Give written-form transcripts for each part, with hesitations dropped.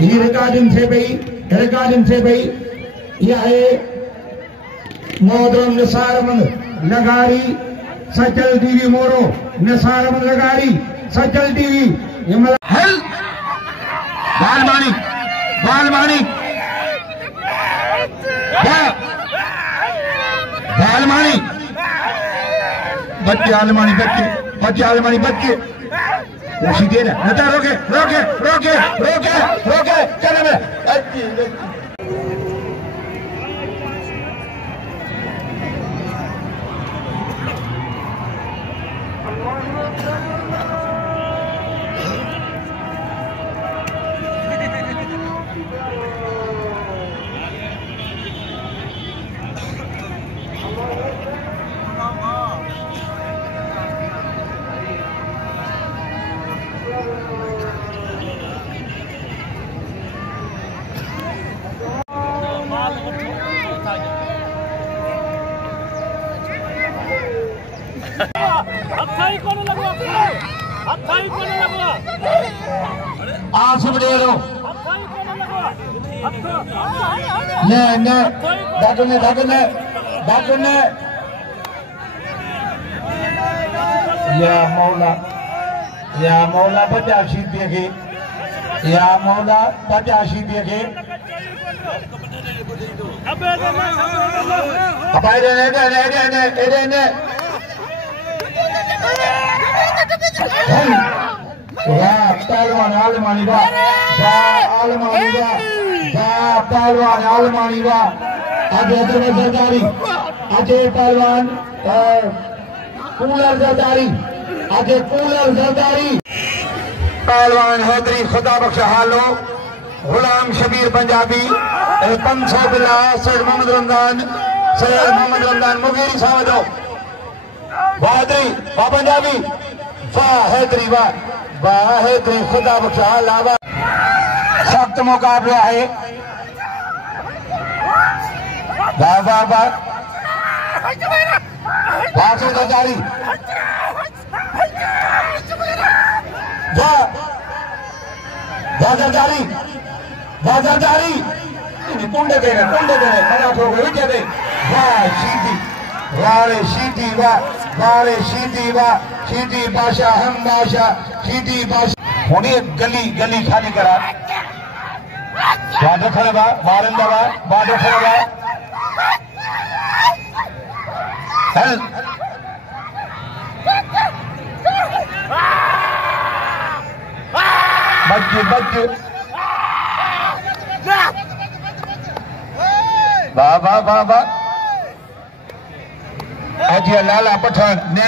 ये रिकॉर्डिंग से भाई ये है मोहतरम निसार अहमद लगारी सचल टीवी मोरो निसार अहमद लगारी सचल टीवी ये हेल बालमानी बालमानी बालमानी बच्चे आलमानी बच्चे आलमानी बच्चे कोशिश दे रहा है रोके रोके रोके रोके रोके चले में या मौला बचा शीदी के या मौला बचा शीदी के पहलवान आलमानी वा आलमानी वा पहलवान आलमानी वा अजय जरदारी अजय पहलवान कूलर जरदारी अजय कूलर जरदारी पहलवान हैदरी खुदा बख्श हालो गुलाम शबीर पंजाबी 500 बिला सैयद मोहम्मद रमजान मुगेरी सावजो बहादरी वाह पंजाबी वाह हैदरी वाह हैदरी खुदा बख्श हाल सख्त मुकाबला है वाह वाह वाह बासु जरदारी जरदारी कुंडे दे मलाखरो को विच दे वाह शीदी वारे शीदी वारे शीदी बादशाह हम बादशाह शीदी बादशाह होनी गली गली खाली करा बादो खड़े बारंदा बादो खड़े हेल बच्चे वाह अजिया लाला पठान ने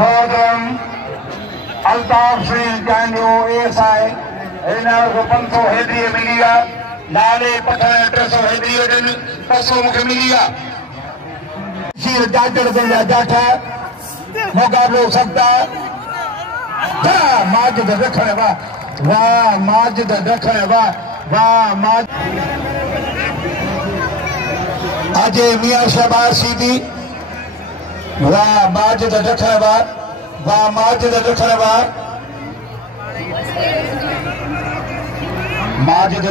मोहतरम अल्ताफ सिंह कांडो एएसआई इन्हां को 500 हेदरी मिलिया लाले पठान 300 हेदरी 500 मुखे मिलिया शीर डॉक्टर बंदा जाठा मुकाबलो सकता माजिद रखण वाह माजिद रखण वाह माज अजय मियां शहबाज सीधी वाह माजिद रखण वाह माजिद रखण माजिद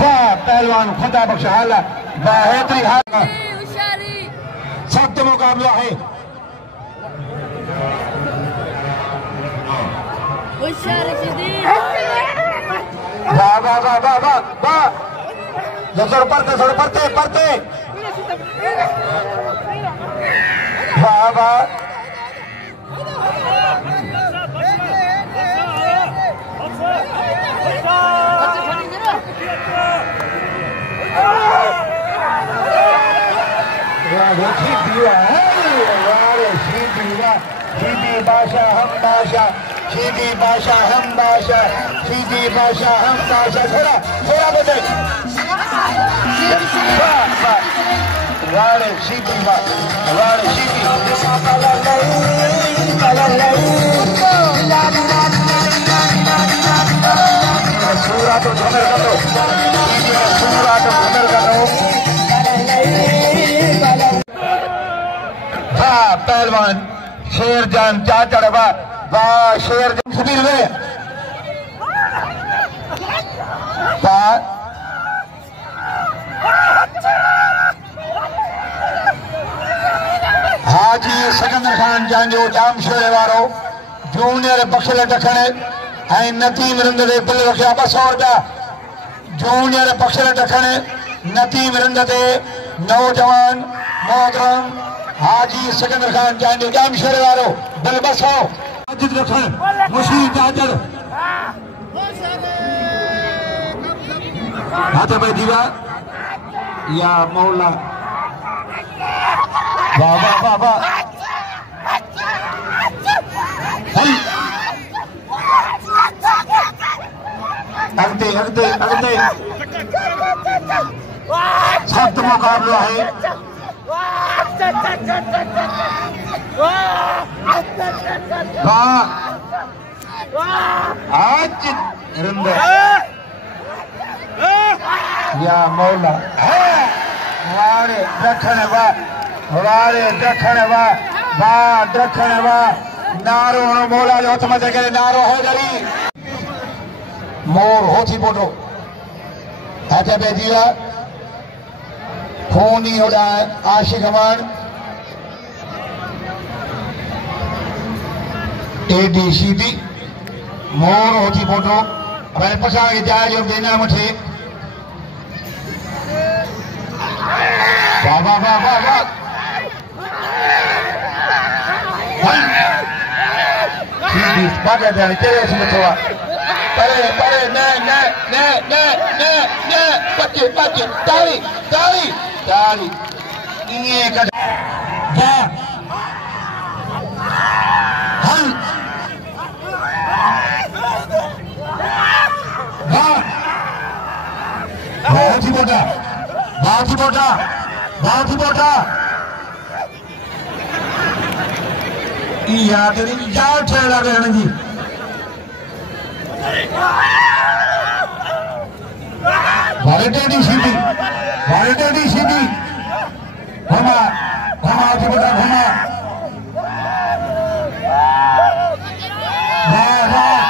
वाह पहलवान खुदा बख्श हाला वाह हैदरी हाला सख्त मुकाबला है वाह सर पढ़ते वाह शीदी बादशाह हम बादशाह शीदी बादशाह हम बादशाह शीदी बादशाह हम बादशाह थोड़ा थोड़ा बजे घुमर करो सूराट घुमर करो हाँ पहलवान शेरजान चाचड़ वाह शेरजान सुबीर वे वाह हाजी सिकंदर खान जांजो जाम शेरे वारो जूनियर बख्शल टखने ऐं नतीम रिंद ते बिल रखिया 200 रुपया जूनियर बख्शल टखने नतीम रिंद ते नौजवान मोहतरम हाजी सिकंदर खान जांजो जाम शेरे वारो बिल 200 अजित रखन मुशीद जाजर हाथ पे दीवा या मौला वाह वाह वाह वाह अगते अगते अगते सख्त मुकाबला है आज रिंद या मौला वारे दखन वारे दखन वाह दखन वाह नारो मौला जो हथ मथे करे नारो है जरी मोर होती बोटो हथ पे दिया खूनी होड़ा आशिक मान टेडी शीदी मोर होती बोटो भाई पछा के जाए जो देना मुझे वाह वाह वाह वाह वाह शीदी बाकी जाने तेरे उसमें थोड़ा परे परे ने बच्चे बच्चे ताली ताली ताली ये कर वाह हल वाह बहुत ही मोटा बहुत ही मोटा बहुत ही मोटा या तेरी जान ठहरा गया जी टेडी शीदी घुमा घुमा जी बेटा घुमा वाह वाह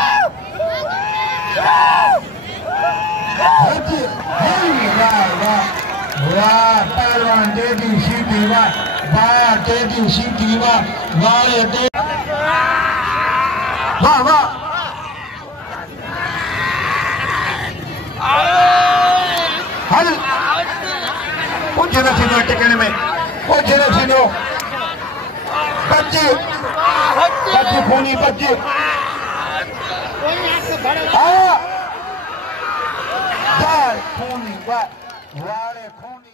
वाह पहलवान टेडी शीदी वाह टेडी शीदी वाह वाह वाह हल कुछ न थींदो टिकने में कुछ न थींदो बच्चे खूनी बच्चे खूनी वारे खूनी